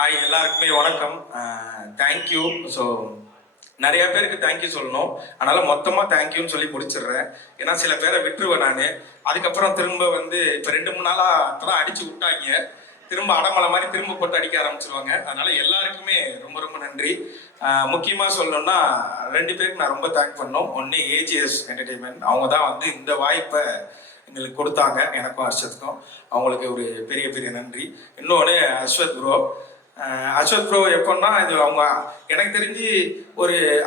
Hi, எல்லாருக்குமே வணக்கம். Thank you. So நிறைய பேருக்கு தேங்க்யூ சொல்லணும். அதனால மொத்தமாக தேங்க்யூன்னு சொல்லி முடிச்சிடுறேன். ஏன்னா சில பேரை விட்டுருவேன் நான். அதுக்கப்புறம் திரும்ப இப்போ 2-3 நாளாக அப்பதான் அடிச்சு விட்டாங்க. திரும்ப அடமலை மாதிரி திரும்ப போட்டு அடிக்க ஆரம்பிச்சிருவாங்க. அதனால எல்லாருக்குமே ரொம்ப ரொம்ப நன்றி. முக்கியமாக சொல்லணும்னா 2 பேருக்கு நான் ரொம்ப தேங்க் பண்ணோம். ஒன்று ஏஜிஎஸ் என்டர்டெயின்மெண்ட், அவங்க தான் இந்த வாய்ப்பை எங்களுக்கு கொடுத்தாங்க, எனக்கும் ஹர்ஷத்துக்கும். அவங்களுக்கு ஒரு பெரிய பெரிய நன்றி. இன்னொன்று அஸ்வத் ப்ரோ. அஸ்வத் ப்ரோ எப்போன்னா, இது அவங்க எனக்கு தெரிஞ்சு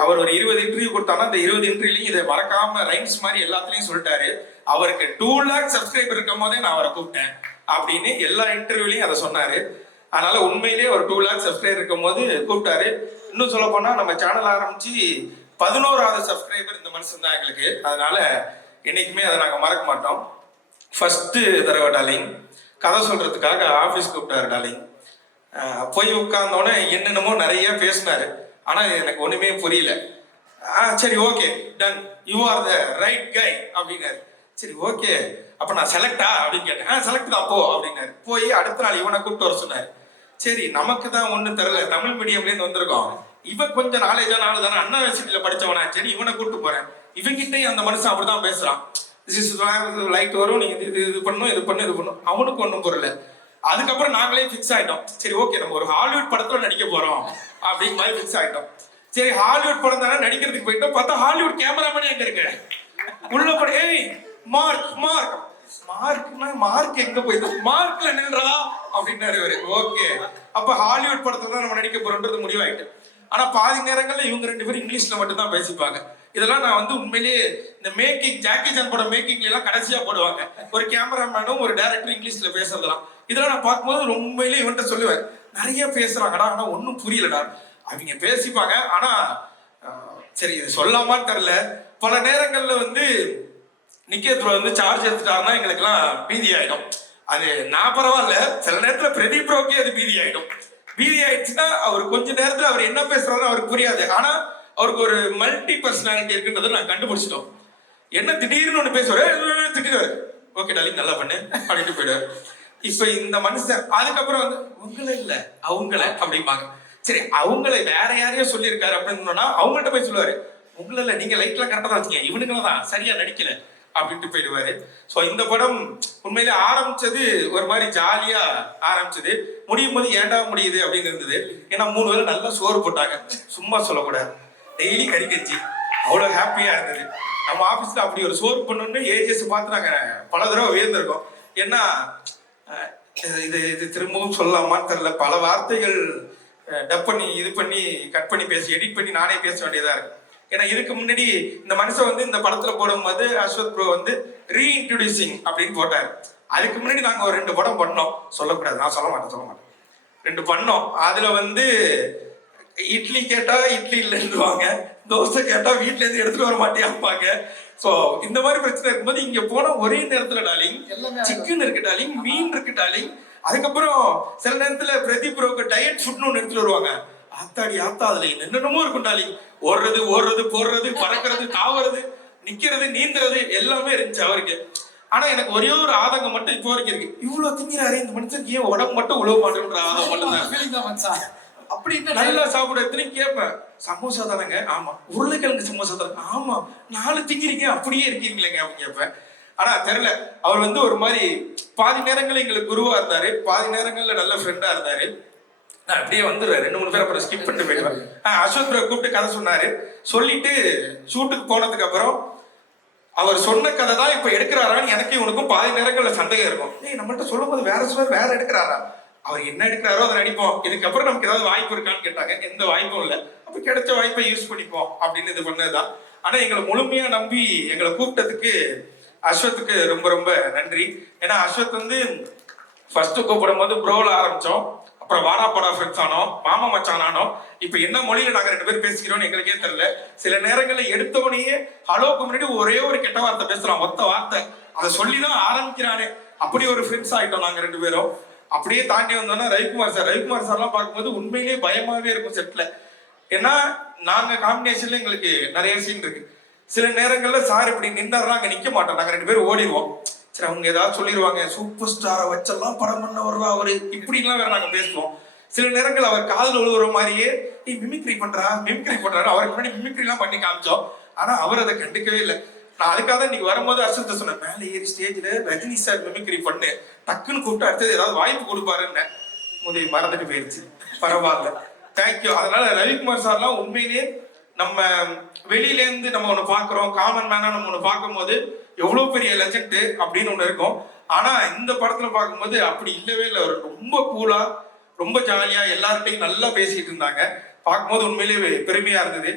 அவர் ஒரு 20 இன்டர்வியூ கொடுத்தாங்கன்னா அந்த 20 இன்டர்வியூலையும் இதை மறக்காம ரைம்ஸ் மாதிரி எல்லாத்துலேயும் சொல்லிட்டாரு. அவருக்கு 2 lakh சப்ஸ்கிரைபர் இருக்கும் போதே நான் அவரை கூப்பிட்டேன் அப்படின்னு எல்லா இன்டர்வியூலையும் அதை சொன்னார். அதனால உண்மையிலேயே ஒரு 2 lakh சப்ஸ்கிரைபர் இருக்கும் போது கூப்பிட்டாரு. இன்னும் சொல்ல போனால் நம்ம சேனல் ஆரம்பிச்சு 11வது சப்ஸ்கிரைபர் இந்த மனுஷன் தான் எங்களுக்கு. அதனால என்னைக்குமே அதை நாங்கள் மறக்க மாட்டோம். ஃபர்ஸ்ட் தடவை டார்லிங் கதை சொல்றதுக்காக ஆஃபீஸ் கூப்பிட்டாரு டார்லிங். போய் உட்கார்ந்தோடனே என்னென்னமோ நிறைய பேசினாரு. ஆனால் எனக்கு ஒன்றுமே புரியல. சரி, okay, done, you are the right guy அப்படின்னாரு. சரி, ஓகே, அப்போ நான் செலக்டா அப்படின்னு கேட்டேன். செலக்ட் தான் போ அப்படின்னாரு. போய் அடுத்த நாள் இவனை கூப்பிட்டு வர சொன்னார். சரி, நமக்கு தான் ஒன்றும் தெரியல, தமிழ் மீடியம்லேருந்து வந்திருக்கோம், இவன் கொஞ்சம் நாலேஜான ஆள் தானே, அண்ணா யூனிவர்சிட்டியில் படித்தவனா, சரி இவனை கூப்பிட்டு போகிறேன். இவங்கிட்டே அந்த மனுஷன் அப்படிதான் பேசுகிறான். லைட் வரும், நீ இது பண்ணும், இது பண்ணும். அவனுக்கு ஒன்றும் பொருள். அதுக்கப்புறம் நாங்களே ஃபிக்ஸ் ஆகிட்டோம். சரி, ஓகே, நம்ம ஒரு ஹாலிவுட் படத்தில் நடிக்க போகிறோம் அப்படிங்கிற மாதிரி ஃபிக்ஸ் ஆகிட்டோம். சரி, ஹாலிவுட் படம் தானே நடிக்கிறதுக்கு போயிட்டோம். பார்த்தா ஹாலிவுட் கேமராமேனே எங்கே இருக்கு உள்ள பட. ஏய், மார்க் எங்க போயிட்டு, மார்க்ல நின்றா அப்படின்னாரு இவரு. ஓகே, அப்ப ஹாலிவுட் படத்துல தான் நம்ம நடிக்க போறோம்ன்றது முடிவாயிட்டு. ஆனா பாதி நேரங்கள்ல இவங்க 2 பேரும் இங்கிலீஷ்ல மட்டும் தான் பேசிப்பாங்க. இதெல்லாம் நான் உண்மையிலேயே இந்த மேக்கிங், ஜாக்கி சான் படம் மேக்கிங்ல எல்லாம் கடைசியா போடுவாங்க, ஒரு கேமராமேனும் ஒரு டைரக்டர் இங்கிலீஷ்ல பேசுறதெல்லாம். இதெல்லாம் நான் பார்க்கும்போது உண்மையிலேயே இவன்ட்ட சொல்லுவேன், நிறைய பேசுறாங்கடா, ஆனா ஒன்னும் புரியலடா. அவங்க பேசிப்பாங்க, ஆனா சரி இது சொல்லாமான்னு தெரியல. பல நேரங்கள்ல நிக்கேத்ரோ சார்ஜ் எடுத்துட்டாருன்னா எங்களுக்கெல்லாம் பீதி ஆயிடும். அது நான் பரவாயில்ல, சில நேரத்துல பிரதீப் ப்ரோக்கே அது பீதி ஆயிடும். பீதி ஆயிடுச்சுன்னா அவர் கொஞ்ச நேரத்துல அவர் என்ன பேசுறாரு அவருக்கு புரியாது. ஆனா அவருக்கு ஒரு மல்டி பர்சனாலிட்டி இருக்குன்றதை நான் கண்டுபிடிச்சிட்டோம். என்ன திடீர்னு ஒண்ணு பேசுவாரு, திட்டிடுவாரு, ஓகே டார்லிங் நல்லா பண்ணு அப்படின்ட்டு போயிடுவாரு. இப்ப இந்த மனுஷன் அதுக்கப்புறம் உங்களை இல்ல அவங்கள அப்படிம்பாங்க. சரி, அவங்களை வேற யாரையோ சொல்லியிருக்காரு அப்படின்னு அவங்கள்ட்ட போய் சொல்லுவாரு, உங்களை இல்ல, நீங்க லைட்லாம் கரெக்டா தான் வச்சீங்க, இவனுங்களை தான் சரியா நடிக்கல அப்படின்ட்டு போயிடுவாரு. ஸோ இந்த படம் உண்மையிலே ஆரம்பிச்சது ஒரு மாதிரி ஜாலியா ஆரம்பிச்சது. முடியும் போது ஏண்டா முடியுது அப்படின்னு இருந்தது. ஏன்னா 3 வேளை நல்லா சோறு போட்டாங்க, சும்மா சொல்லக்கூடாது, டெய்லி கறி கஞ்சி, அவ்வளோ ஹாப்பியா இருந்தது. நம்ம ஆஃபீஸில் அப்படி ஒரு சோறு பண்ணணும்னு ஏஜிஎஸ் பார்த்து நாங்கள் பல தடவை வியந்திருக்கோம். ஏன்னா இது திரும்பவும் சொல்லலாமான்னு தெரியல, பல வார்த்தைகள் டப் பண்ணி இது பண்ணி கட் பண்ணி பேசி எடிட் பண்ணி நானே பேச வேண்டியதா இருக்கு. ஏன்னா இதுக்கு முன்னாடி இந்த மனுஷன் இந்த படத்துல போடும்போது அஸ்வத் ப்ரோ ரீஇன்ட்ரோடியூசிங் அப்படின்னு போட்டாரு. அதுக்கு முன்னாடி நாங்கள் ஒரு 2 படம் பண்ணோம், சொல்லக்கூடாது, நான் சொல்ல மாட்டேன் 2 பண்ணோம். அதுல இட்லி கேட்டா இட்லி இல்லைன்னுவாங்க, தோசை கேட்டா வீட்டுல இருந்து எடுத்துட்டு வர மாட்டேன்பாங்க. ஸோ இந்த மாதிரி பிரச்சனை இருக்கும்போது இங்க போனா ஒரே நேரத்துல டார்லிங் சிக்கன் இருக்கு டார்லிங், மீன் இருக்கு டார்லிங். அதுக்கப்புறம் சில நேரத்துல பிரதீப் ப்ரோக்கு டயட் ஃபுட்னு ஒன்று எடுத்துட்டு வருவாங்க. ஆத்தாடி ஆத்தா, அதுல என்னென்னமோ இருக்கும் டார்லிங். ஓடுறது போடுறது, பறக்கிறது, தாவறது, நிக்கிறது, நீந்துறது எல்லாமே இருந்துச்சு அவருக்கு. ஆனா எனக்கு ஒரே ஒரு ஆதங்கம் மட்டும் இப்போ வரைக்கும் இருக்கு, இவ்வளவு திங்கிறாரு இந்த மனுஷனுக்கு ஏன் உடம்பு மட்டும் உழவு மாட்டேன்ற ஆதங்கம் மட்டும் தான். அப்படி நல்லா சாப்பிட எத்தனையும் கேட்பேன், சமோசா தானேங்க, ஆமா, உருளைக்கிழங்கு சமோசா தானே, ஆமா, 4 திங்கிறீங்க அப்படியே இருக்கீங்களேங்க அப்படின்னு கேட்பேன். ஆனா தெரியல, அவர் ஒரு மாதிரி பாதி நேரங்கள்ல எங்களுக்கு குருவா இருந்தாரு, பாதி நேரங்கள்ல நல்ல ஃப்ரெண்டா இருந்தாரு. நான் அப்படியே 2-3 பேர் அப்புறம் ஸ்கிப் பண்ணிட்டு போயிடுவேன். அஸ்வத் ப்ரோ கூப்பிட்டு கதை சொன்னாரு. சொல்லிட்டு ஷூட்டுக்கு போனதுக்கு அப்புறம் அவர் சொன்ன கதை தான் இப்ப எடுக்கிறாரான்னு எனக்கு இவனுக்கும் பாதி நேரங்கள்ல சந்தேகம் இருக்கும். நம்மள்ட்ட சொல்லும் போது வேற எடுக்கிறாரா, அவர் என்ன எடுக்கிறாரோ அதை நடிப்போம், இதுக்கப்புறம் நமக்கு ஏதாவது வாய்ப்பு இருக்கான்னு கேட்டாங்க. எந்த வாய்ப்பும் இல்லை, அப்ப கிடைச்ச வாய்ப்பை யூஸ் பண்ணிப்போம் அப்படின்னு இது பண்ணதுதான். ஆனா எங்களை முழுமையா நம்பி எங்களை கூப்பிட்டதுக்கு அஸ்வத்துக்கு ரொம்ப ரொம்ப நன்றி. ஏன்னா அஸ்வத் ஃபர்ஸ்ட் கூப்பிடும் போது ப்ரோல ஆரம்பிச்சோம், அப்புறம் வாடா படா ஃப்ரெண்ட்ஸ் ஆனோம், மாமா மச்சான் ஆனோம். இப்ப என்ன மொழியில நாங்க 2 பேரும் பேசிக்கிறோம்னு எங்களுக்கே தெரியல. சில நேரங்களில் எடுத்தவனையே ஹலோக்கு முன்னாடி ஒரே ஒரு கெட்ட வார்த்தை பேசுறான், மொத்த வார்த்தை அதை சொல்லிதான் ஆரம்பிக்கிறானே. அப்படி ஒரு ஃப்ரெண்ட்ஸ் ஆயிட்டோம் நாங்க 2 பேரும். அப்படியே தாண்டி வந்தோம்னா ரவிக்குமார் சார்லாம் பார்க்கும்போது உண்மையிலேயே பயமாவே இருக்கும் செட்ல. ஏன்னா நாங்க காம்பினேஷன்ல எங்களுக்கு நிறைய சீன் இருக்கு. சில நேரங்கள்ல சார் இப்படி நின்றாருன்னா அங்க நிக்க மாட்டோம், நாங்க 2 பேரும் ஓடிடுவோம். சரி, அவங்க ஏதாவது சொல்லிடுவாங்க, சூப்பர் ஸ்டாரை வச்செல்லாம் படம் பண்ண வர்றா அவரு, இப்படிலாம் வேற நாங்க பேசுவோம். சில நேரங்கள் அவர் காதல் விழுவுற மாதிரியே மிமிக்ரி பண்றாரு. அவருக்கு முன்னாடி மிமிக்ரி எல்லாம் பண்ணி காமிச்சோம். ஆனா அவர் அதை கண்டுக்கவே இல்லை. நான் அதுக்காக தான் இன்னைக்கு வரும்போது அர்ஷத்தை சொன்னேன், மேலே ஏறி ஸ்டேஜ்ல ரஜினி சார் மிமிக்ரி பண்ணு, டக்குன்னு கூப்பிட்டு அடுத்தது ஏதாவது வாய்ப்பு கொடுப்பாருன்னு. முதல் மறந்துட்டு போயிருச்சு. பரவாயில்ல, தேங்க்யூ. அதனால ரவிக்குமார் சார்லாம் உண்மையிலேயே நம்ம வெளியில இருந்து நம்ம ஒண்ணு பாக்குறோம், காமன் மேனா நம்ம ஒண்ணு பார்க்கும் போது எவ்வளவு பெரிய லெஜெண்ட் அப்படின்னு ஒண்ணு இருக்கும். ஆனா இந்த படத்துல பார்க்கும்போது அப்படி இல்லவே இல்லை. அவர் ரொம்ப கூலா, ரொம்ப ஜாலியா எல்லார்ட்டையும் நல்லா பேசிட்டு இருந்தாங்க. பார்க்கும்போது உண்மையிலேயே பெருமையா இருந்தது.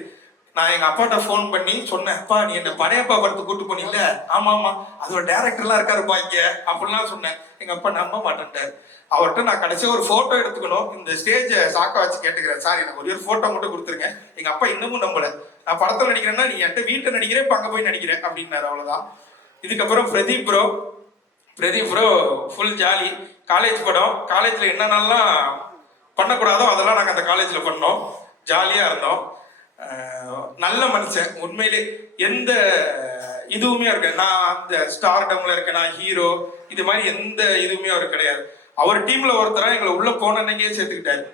நான் எங்க அப்பாட்ட போன் பண்ணி சொன்னேன், அப்பா நீ என்ன படையப்பா படத்துக்கு கூட்டு போனீங்கல்ல, ஆமா ஆமா அதோட டேரக்டர்லாம் இருக்காருப்பா இங்க அப்படிலாம் சொன்னேன். எங்க அப்பா நம்ப மாட்டேன்ட்டாரு. அவர்கிட்ட நான் கடைசியா ஒரு போட்டோ எடுத்துக்கணும், இந்த ஸ்டேஜை சாக்கா வச்சு கேட்டுக்கிறேன், சார் எனக்கு ஒரு போட்டோ மட்டும் கொடுத்துருங்க. எங்க அப்பா இன்னமும் நம்பல. நான் படத்துல நடிக்கிறேன்னா நீ என்கிட்ட வீட்டை நடிக்கிறேன், இப்ப அங்க போய் நடிக்கிறேன் அப்படின்னாரு. அவ்வளவுதான். இதுக்கப்புறம் Pradeep bro full jolly. College படம், காலேஜ்ல என்னென்னலாம் பண்ணக்கூடாதோ அதெல்லாம் நாங்கள் அந்த காலேஜ்ல பண்ணோம். ஜாலியா இருந்தோம். நல்ல மனுஷன் உண்மையிலே. எந்த இதுவுமே இருக்க, நான் அந்த ஸ்டார்டம்ல இருக்கேன், நான் ஹீரோ, இது மாதிரி எந்த இதுவுமே அவர் கிடையாது. அவர் டீம்ல ஒருத்தரா எங்களை உள்ள போன அன்னைக்கே சேர்த்துக்கிட்டாரு.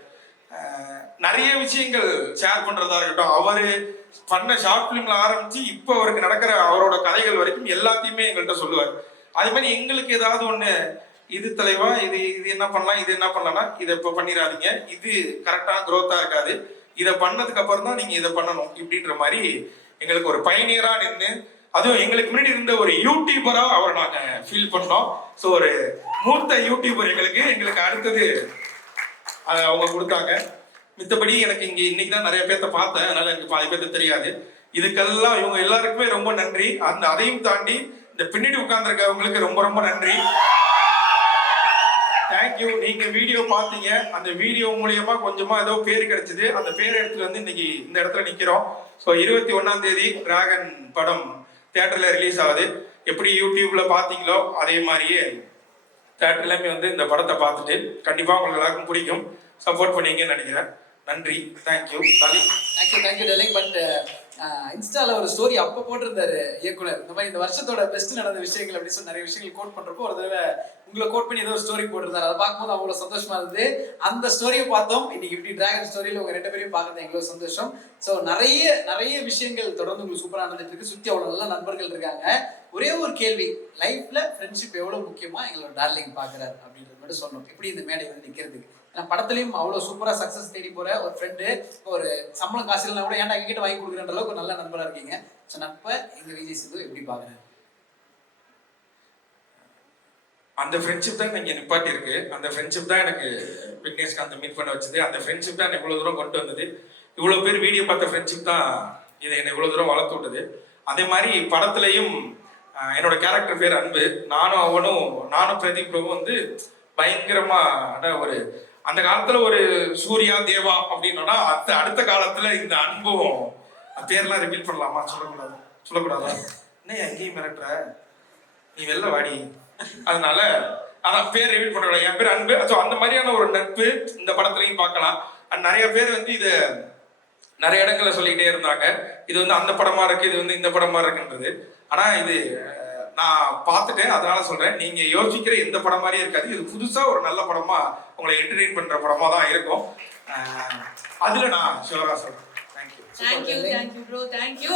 நிறைய விஷயங்கள் ஷேர் பண்றதா இருக்கட்டும், அவரு பண்ண ஷார்ட் பிலிம்ல ஆரம்பிச்சு இப்போ அவருக்கு நடக்கிற அவரோட கதைகள் வரைக்கும் எல்லாத்தையுமே எங்கள்கிட்ட சொல்லுவார். அதே மாதிரி எங்களுக்கு ஏதாவது ஒண்ணு, இது தலைவா, இது என்ன பண்ணலாம், இது என்ன பண்ணலாம்னா இதை இப்போ பண்ணிடாதீங்க, இது கரெக்டான குரோத்தா இருக்காது, இதை பண்ணதுக்கு அப்புறம் தான் நீங்க இதை பண்ணணும் இப்படின்ற மாதிரி எங்களுக்கு ஒரு பயணியரா நின்று, அதுவும் எங்களுக்கு முன்னாடி இருந்த ஒரு யூடியூபரா அவர் நாங்க ஃபீல் பண்ணோம். ஸோ ஒரு மூத்த யூடியூபர் எங்களுக்கு அடுத்தது அவங்க கொடுத்தாங்க. மித்தபடி எனக்கு இங்க இன்னைக்கு தான் நிறைய பேர்த்த பார்த்தேன், அதனால எனக்கு பாதி பேர்த்த தெரியாது. இதுக்கெல்லாம் இவங்க எல்லாருக்குமே ரொம்ப நன்றி. அதையும் தாண்டி இந்த பின்னாடி உட்கார்ந்துருக்கவங்களுக்கு ரொம்ப ரொம்ப நன்றி. தேங்க்யூ. நீங்க வீடியோ பார்த்தீங்க, அந்த வீடியோ மூலியமா கொஞ்சமா ஏதோ பேர் கிடைச்சது. அந்த பேர் எடுத்துட்டு வந்து இன்னைக்கு இந்த இடத்துல நிக்கிறோம். ஸோ 21ஆம் தேதி டிராகன் படம் தியேட்டர்ல ரிலீஸ் ஆகுது. எப்படி யூடியூப்ல பாத்தீங்களோ அதே மாதிரியே தியேட்டர்லயுமே வந்து இந்த படத்தை பார்த்துட்டு கண்டிப்பா உங்களுக்கு எல்லாருக்கும் பிடிக்கும், சப்போர்ட் பண்ணீங்கன்னு நினைக்கிறேன். நன்றி. Thank you darling. பட் இன்ஸ்டால ஒரு ஸ்டோரி அப்போ போட்டிருந்தாரு இயக்குனர், இந்த மாதிரி இந்த வருஷத்தோட பெஸ்ட் நடந்த விஷயங்கள் அப்படின்னு சொல்லி நிறைய விஷயங்கள் கோட் பண்றப்போ ஒரு தடவை உங்களை கோட் பண்ணி ஏதோ ஒரு ஸ்டோரி போட்டிருந்தாரு. அதை பார்க்கும்போது அவ்வளோ சந்தோஷமா இருந்தது. அந்த ஸ்டோரியை பார்த்தோம். இன்னைக்கு இப்படி டிராகன் ஸ்டோரியில உங்க 2 பேரையும் பார்க்கறது எங்களுக்கு சந்தோஷம். ஸோ நிறைய விஷயங்கள் தொடர்ந்து உங்களுக்கு சூப்பராக நடந்துட்டு இருக்கு. சுற்றி அவ்வளோ நல்ல நண்பர்கள் இருக்காங்க. ஒரே ஒரு கேள்வி, லைஃப்ல ஃப்ரெண்ட்ஷிப் எவ்வளவு முக்கியமா எங்களோட டார்லிங் பாக்குறாரு அப்படின்றது மட்டும் சொல்லணும். எப்படி இந்த மேடை வந்து நிக்கிறதுக்கு, ஏன்னா படத்துலயும் அவ்வளவு சூப்பரா சக்சஸ் தேடி போற ஒரு ஃப்ரெண்டு, ஒரு சம்பளம் காசு இல்லைனா கூட ஏன்டா எங்கிட்ட வாங்கி கொடுக்குற அளவுக்கு ஒரு நல்ல நண்பரா இருக்கீங்க. ஸோ நட்ப எங்க விஜய் சிந்து எப்படி பாக்குறாரு? அந்த ஃப்ரெண்ட்ஷிப் தான் இங்கே நிப்பாட்டி இருக்கு. அந்த ஃப்ரெண்ட்ஷிப் தான் எனக்கு விக்னேஷ்காந்த் மீட் பண்ண வச்சது. அந்த ஃப்ரெண்ட்ஷிப் தான் இவ்வளவு தூரம் கொண்டு வந்தது. இவ்வளவு பேர் வீடியோ பார்த்த ஃப்ரெண்ட்ஷிப் தான் இதை என்னை இவ்வளவு தூரம் வளர்த்து விட்டது. அதே மாதிரி படத்துலையும் என்னோட கேரக்டர் பேர் அன்பு. நானும் பிரதீப் ப்ரோவும் வந்து பயங்கரமான ஒரு, அந்த காலத்துல ஒரு சூர்யா தேவா அப்படின்னோம்னா அடுத்த காலத்துல இந்த அன்பும் பேர்லாம் ரிவீல் பண்ணலாமா? சொல்லக்கூடாதா? என்ன எங்கேயும் மிரட்டுற, நீ வெளில வாடி. அதனால அதான் பேர் ரிவீல் பண்ண, என் பேர் அன்பு. ஸோ அந்த மாதிரியான ஒரு நட்பு இந்த படத்துலையும் பார்க்கலாம். நிறைய பேர் வந்து இதை நிறைய இடங்கள்ல சொல்லிக்கிட்டே இருந்தாங்க, இது வந்து அந்த படமா இருக்கு, இது வந்து இந்த படமா இருக்குன்றது. ஆனா இது நான் பார்த்துட்டேன், அதனால சொல்றேன், நீங்க யோசிக்கிற எந்த படம் மாதிரியே இருக்காது. இது புதுசா ஒரு நல்ல படமா உங்களை என்டர்டெயின் பண்ற படமா தான் இருக்கும். அதுல நான் ஷுவரா சொல்றேன். தேங்க்யூ. Thank you bro, thank you.